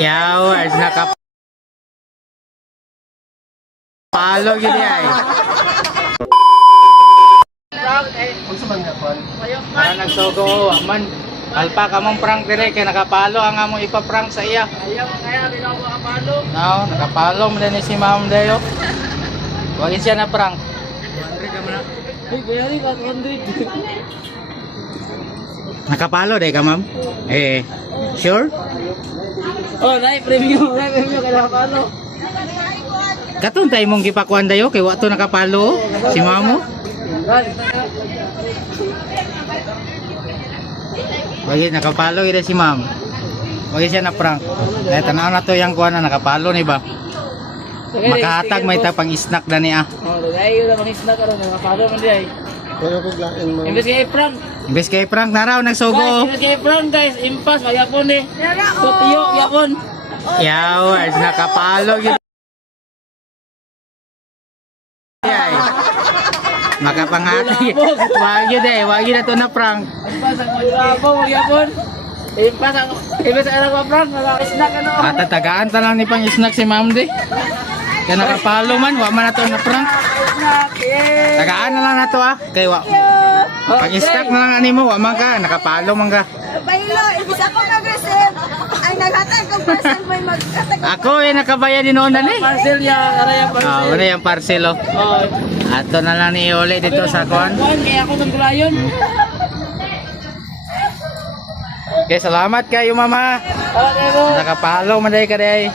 Yaw, nakapalo gini ay. Para nagsogo man. Alpa ka mong prank dire kay nakapalo ang among ipa-prank sa iya. Ayaw kaya binaw ko kapalo. No, nakapalo mo din si Ma'am Dayo. Wagin siya na prank. 100 ka man. Ay, bayari ka 100. Nakapalo day ka, Ma'am? Sure? Oh, premium kay kapalo. Katong tay mong gipakuan dayo kay wato nakapalo si Mamo. Wagi nakapalo ida si Ma'am. Wagi siya na prank. Kaya tanaw na to yang kuan na nakapalo ni ba? Makahatag may tapang snack na niya. Oh, dai udah mang-snack karon kapalo man di ay. Imbes kay prank. Imbes kay prank na raw nagsugo. Guys, kay prank guys, impas magyapon ni. Tutiyo yapon. Yaw, nakapalo gyud. Ay. Makapangati. Wagi na to na prank. Impas ang magyapon. Impas ang imbes ang prank, snack ano. Tatagaan ta lang ni pang snack si Ma'am di. Kaya nakapalo man, wa man na to na prank. Tagaan na lang na to kay wa. Pag snack na lang ani mo, wa man ka, nakapalo man ka. Baylo, ibig ako nag-receive. Ay, naghatag kong person may magkatag. Ako nakabayad din noon na ni. Parcel ya, araya parcel. Wala yung parcel oh. Oh. Ato na lang ni Uli dito sa kuan. Kaya ako ng gulayon. Okay, salamat kayo mama. Salamat kayo. Nakapalo man day ka day.